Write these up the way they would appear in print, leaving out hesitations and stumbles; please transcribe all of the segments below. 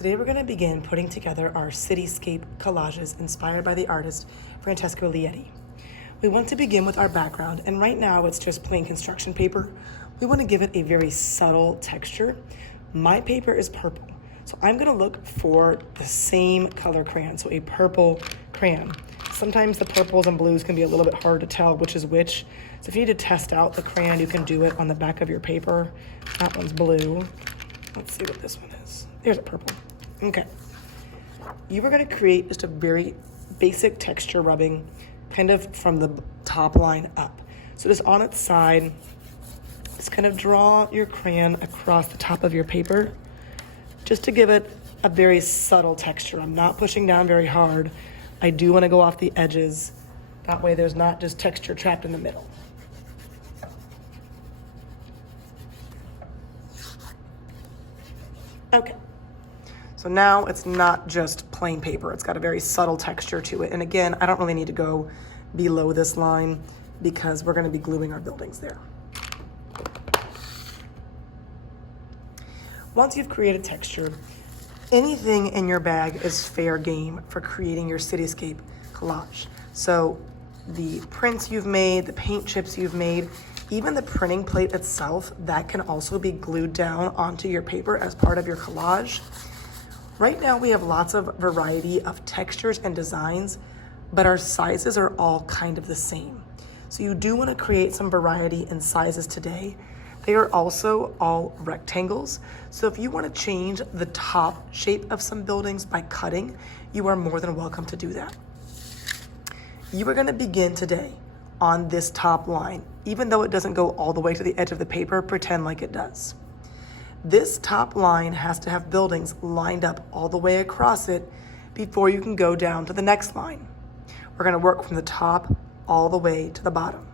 Today we're going to begin putting together our cityscape collages inspired by the artist Francesco Lietti. We want to begin with our background, and right now it's just plain construction paper. We want to give it a very subtle texture. My paper is purple, so I'm going to look for the same color crayon, so a purple crayon. Sometimes the purples and blues can be a little bit hard to tell which is which. So if you need to test out the crayon, you can do it on the back of your paper. That one's blue. Let's see what this one is. There's a purple. Okay. You are going to create just a very basic texture rubbing kind of from the top line up. So just on its side, just kind of draw your crayon across the top of your paper just to give it a very subtle texture. I'm not pushing down very hard. I do want to go off the edges. That way there's not just texture trapped in the middle. Okay. So now it's not just plain paper. It's got a very subtle texture to it. And again, I don't really need to go below this line because we're going to be gluing our buildings there. Once you've created texture, anything in your bag is fair game for creating your cityscape collage. So the prints you've made, the paint chips you've made, even the printing plate itself, that can also be glued down onto your paper as part of your collage. Right now we have lots of variety of textures and designs, but our sizes are all kind of the same. So you do want to create some variety in sizes today. They are also all rectangles. So if you want to change the top shape of some buildings by cutting, you are more than welcome to do that. You are going to begin today on this top line. Even though it doesn't go all the way to the edge of the paper, pretend like it does. This top line has to have buildings lined up all the way across it before you can go down to the next line. We're going to work from the top all the way to the bottom.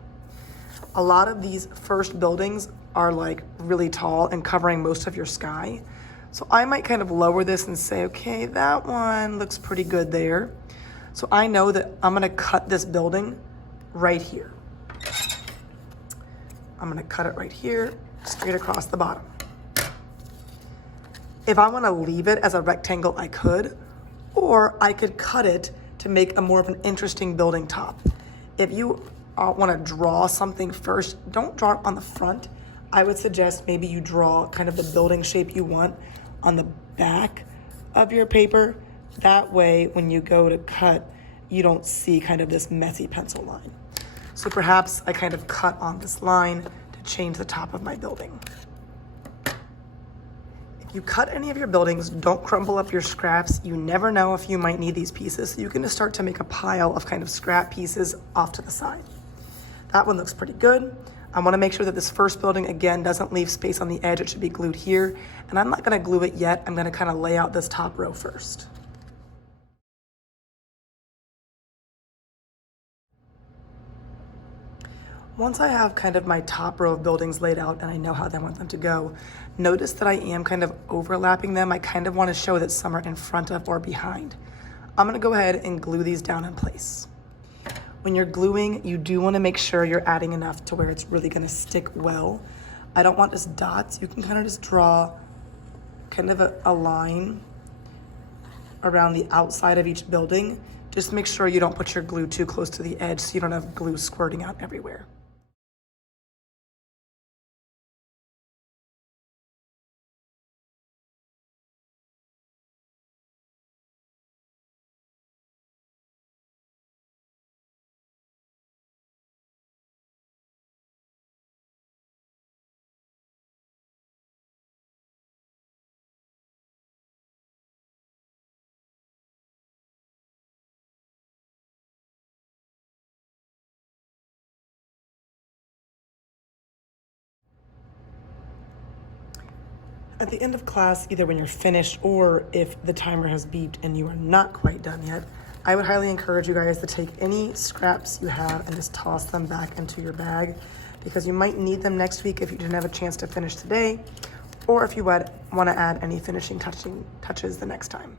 A lot of these first buildings are like really tall and covering most of your sky. So I might kind of lower this and say, okay, that one looks pretty good there. So I know that I'm going to cut this building right here. I'm going to cut it right here, straight across the bottom. If I want to leave it as a rectangle, I could, or I could cut it to make a more of an interesting building top. If you want to draw something first, don't draw it on the front. I would suggest maybe you draw kind of the building shape you want on the back of your paper. That way, when you go to cut, you don't see kind of this messy pencil line. So perhaps I kind of cut on this line to change the top of my building. If you cut any of your buildings, don't crumple up your scraps. You never know if you might need these pieces. So you can just start to make a pile of kind of scrap pieces off to the side. That one looks pretty good. I want to make sure that this first building, again, doesn't leave space on the edge. It should be glued here. And I'm not going to glue it yet. I'm going to kind of lay out this top row first. Once I have kind of my top row of buildings laid out and I know how I want them to go, notice that I am kind of overlapping them. I kind of want to show that some are in front of or behind. I'm going to go ahead and glue these down in place. When you're gluing, you do want to make sure you're adding enough to where it's really going to stick well. I don't want just dots. You can kind of just draw kind of a line around the outside of each building. Just make sure you don't put your glue too close to the edge so you don't have glue squirting out everywhere. At the end of class, either when you're finished or if the timer has beeped and you are not quite done yet, I would highly encourage you guys to take any scraps you have and just toss them back into your bag because you might need them next week if you didn't have a chance to finish today or if you would want to add any finishing touches the next time.